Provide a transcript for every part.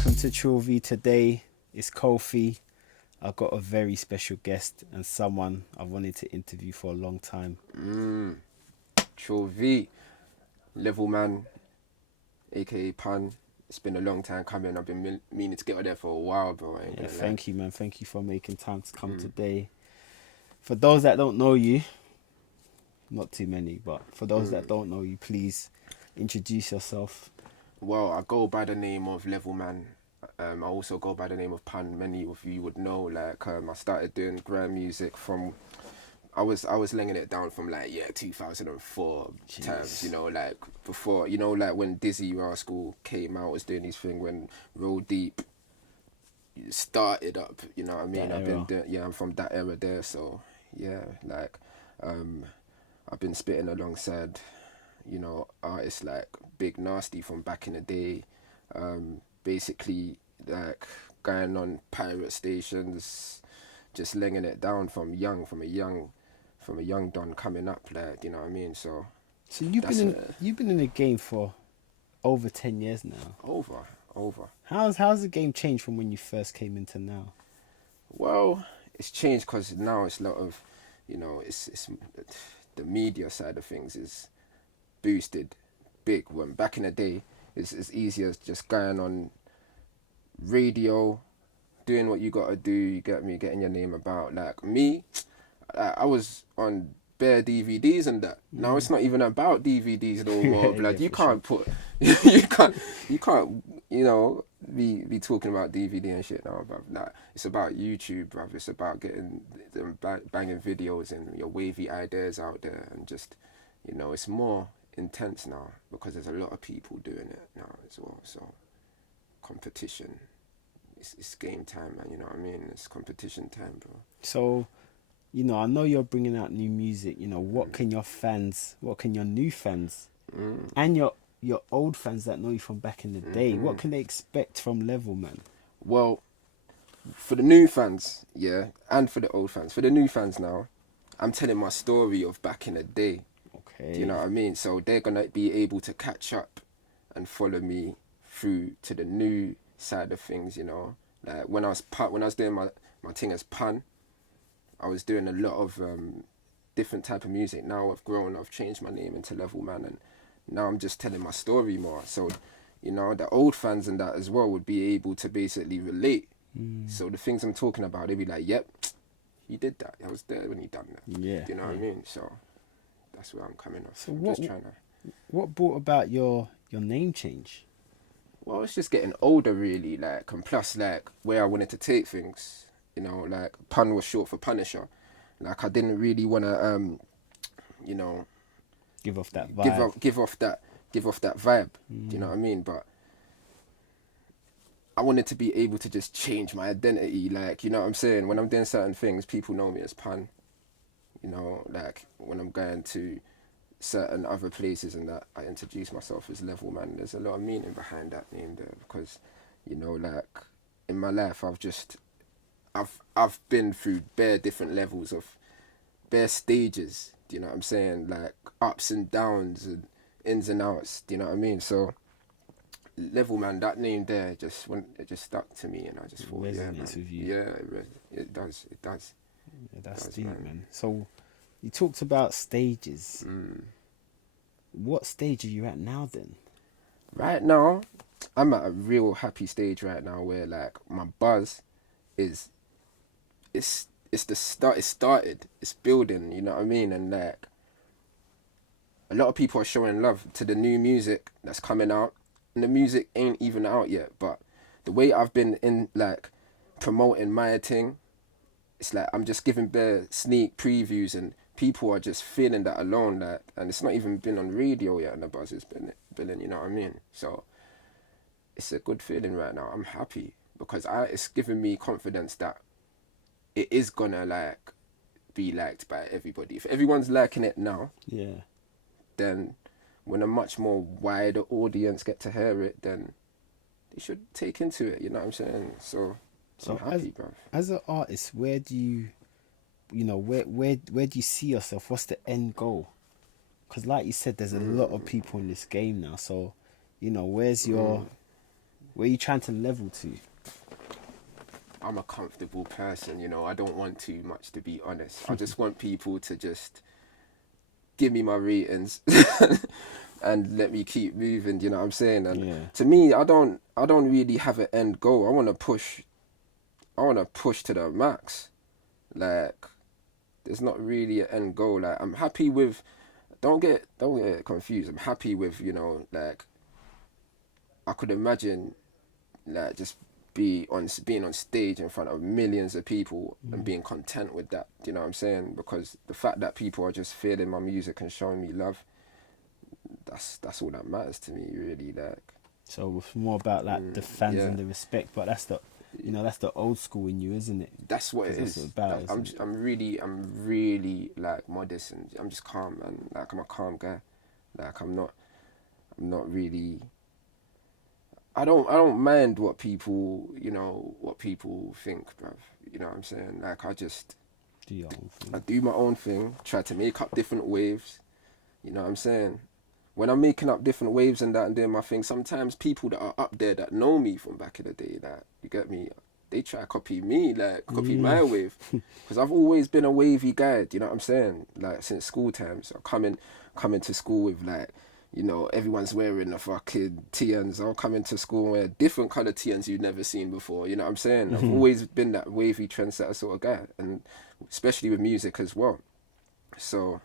welcome to Trill. Today it's Kofi. I've got a very special guest and someone I've wanted to interview for a long time. Trill, LevelMan, aka Pun. It's been a long time coming. I've been meaning to get out there for a while, bro. Yeah, thank you, man. Thank you for making time to come today. For those that don't know you, not too many, but for those that don't know you, please introduce yourself. Well, I go by the name of LevelMan. I also go by the name of Pun. Many of you would know. Like, I started doing grime music from. I was laying it down from 2004 times. You know, like before. You know, like when Dizzy Rascal came out, was doing his thing when Roll Deep started up. You know what I mean? I'm from that era there. So yeah, like, I've been spitting alongside, artists like Big Nasty from back in the day. Basically, like, going on pirate stations, just laying it down from a young don coming up, like, you know what I mean? So you've been in the game for over 10 years now. Over. How's the game changed from when you first came into now? Well, it's changed because now it's a lot of, it's the media side of things is boosted big. When back in the day, it's as easy as just going on radio, doing what you gotta do, you get me, getting your name about. Like me, I was on bare DVDs and that. Now it's not even about DVDs no more. Blood, you can't put, you can't, be talking about DVD and shit now, bruv. Like, it's about YouTube, bruv. It's about getting them banging videos and your wavy ideas out there, and just, it's more intense now because there's a lot of people doing it now as well. So competition, it's game time, man. You know what I mean? It's competition time, bro. So, I know you're bringing out new music. What can your new fans, and your old fans that know you from back in the day, what can they expect from LevelMan? Well, for the new fans, yeah, and for the old fans. For the new fans now, I'm telling my story of back in the day. Okay. Do you know what I mean? So they're gonna be able to catch up and follow me through to the new side of things. Like when I was doing my thing as Pun, I was doing a lot of different type of music. Now I've grown, I've changed my name into LevelMan, and now I'm just telling my story more. So, the old fans and that as well would be able to basically relate. So the things I'm talking about, they'd be like, yep, he did that. I was there when he done that. Yeah. Do you know what I mean? So that's where I'm coming off. So what brought about your name change? Well, it's just getting older, really. Like, and plus, like, where I wanted to take things. Like, Pun was short for Punisher. Like, I didn't really want to, give off that vibe. Give off that vibe. Do you know what I mean? But I wanted to be able to just change my identity. Like, you know what I'm saying? When I'm doing certain things, people know me as Pun. Like when I'm going to certain other places and that, I introduce myself as LevelMan. There's a lot of meaning behind that name there because, like, in my life, I've been through bare different levels of bare stages. Do you know what I'm saying? Like ups and downs and ins and outs. Do you know what I mean? So LevelMan, that name there, it just stuck to me, and I just thought, yeah, man. With you. Yeah, it does. Yeah, that's deep, man. So you talked about stages. What stage are you at now then? Right now, I'm at a real happy stage right now where, like, my buzz is it's the start. It started. It's building. You know what I mean? And, like, a lot of people are showing love to the new music that's coming out, and the music ain't even out yet. But the way I've been in, like, promoting my thing, it's like I'm just giving bare sneak previews, and people are just feeling that alone. Like, and it's not even been on radio yet, and the buzz has been. You know what I mean? So it's a good feeling right now. I'm happy because it's giving me confidence that it is gonna, like, be liked by everybody. If everyone's liking it now, yeah, then when a much more wider audience get to hear it, then they should take into it. You know what I'm saying? So I'm happy, bro. As an artist, where do you, where do you see yourself? What's the end goal? Because, like you said, there's a lot of people in this game now. So, where's your Where are you trying to level to? I'm a comfortable person, you know. I don't want too much, to be honest. I just want people to just give me my ratings and let me keep moving, you know what I'm saying? And to me, I don't really have an end goal. I want to push to the max. Like, there's not really an end goal. Like, I'm happy with, don't get confused. I'm happy with, you know, like, I could imagine, like, just being on stage in front of millions of people and being content with that. You know what I'm saying? Because the fact that people are just feeling my music and showing me love, that's all that matters to me, really. Like, so it's more about like the fans and the respect, but that's the old school in you, isn't it? That's what it is. That's what it's about, I'm really like modest, and I'm just calm, and like, I'm a calm guy. Like, I'm not really. I don't mind what people think, bruv. You know what I'm saying? Like, I just Do your own thing. I do my own thing, try to make up different waves. You know what I'm saying? When I'm making up different waves and that and doing my thing, sometimes people that are up there that know me from back in the day, like, you get me, they try to copy me, like, copy my wave. Because I've always been a wavy guy, you know what I'm saying? Like, since school times. I coming to school with, like, you know, everyone's wearing the fucking TNs. I'll come into school and wear different colour TNs you've never seen before. You know what I'm saying? I've always been that wavy trendsetter sort of guy, and especially with music as well. So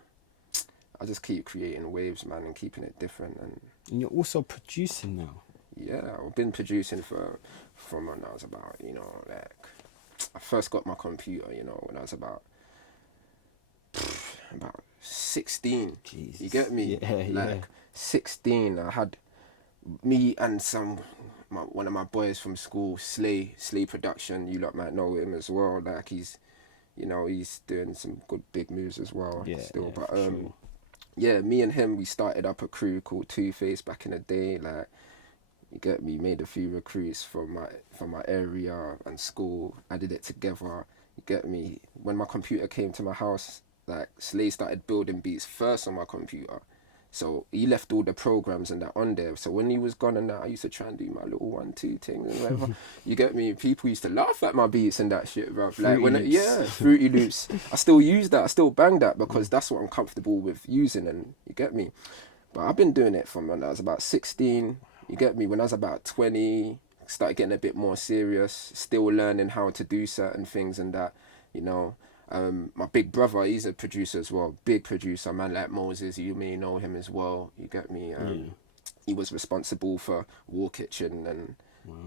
I just keep creating waves, man, and keeping it different. And you're also producing now. Yeah, I've been producing from when I was about, you know, like, I first got my computer, you know, when I was about 16. Jesus. You get me? Yeah. 16. I had me and one of my boys from school, Slay Production. You lot might know him as well. Like, he's doing some good big moves as well. Yeah, still. yeah, But sure. yeah, me and him, we started up a crew called Two-Face back in the day. Like, you get me, made a few recruits from my area and school, added it together. You get me? When my computer came to my house, like, Slay started building beats first on my computer. So he left all the programs and that on there. So when he was gone and that, I used to try and do my little 1-2 things and whatever. You get me? People used to laugh at my beats and that shit, bro. Like, Fruity Loops. I still use that. I still bang that because that's what I'm comfortable with using, and you get me? But I've been doing it from when I was about 16. You get me? When I was about 20, started getting a bit more serious, still learning how to do certain things and that, you know. My big brother, he's a producer as well, big producer, man, like Moses, you may know him as well, you get me? He was responsible for War Kitchen and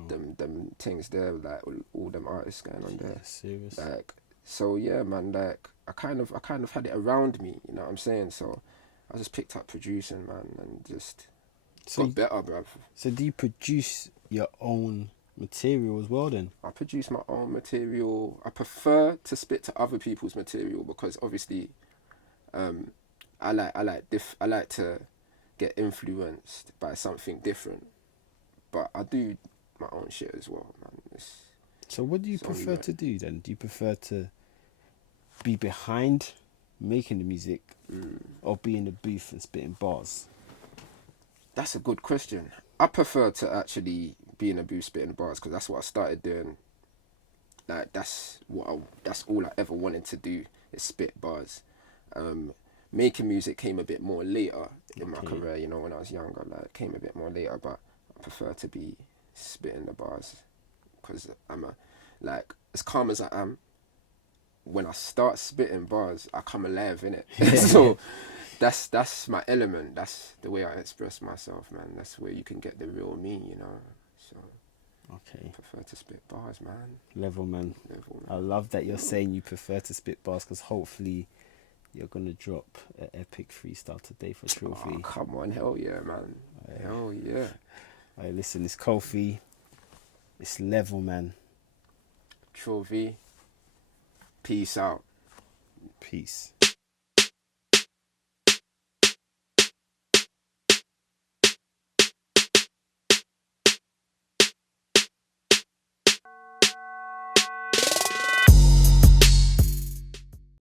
them things there, like all them artists going on there. Serious. Like, so yeah, man, like, I kind of had it around me, you know what I'm saying? So I just picked up producing, man, and just got better, bruv. So do you produce your own material as well then? I produce my own material. I prefer to spit to other people's material because obviously, I like to get influenced by something different, but I do my own shit as well, man. So what do you prefer to do then? Do you prefer to be behind making the music or be in the booth and spitting bars? That's a good question. I prefer to actually be in a booth spitting bars because that's what I started doing. Like, that's all I ever wanted to do, is spit bars. Making music came a bit more later in my career, you know, when I was younger. Like, it came a bit more later, but I prefer to be spitting the bars because I'm as calm as I am. When I start spitting bars, I come alive, innit? So that's my element. That's the way I express myself, man. That's where you can get the real me, you know. So I prefer to spit bars, man. LevelMan. I love that you're saying you prefer to spit bars because hopefully you're gonna drop an epic freestyle today for Trill. Oh, come on, hell yeah, man. Hell yeah. Alright, listen, it's Kofi. It's LevelMan. Trill. Peace out. Peace.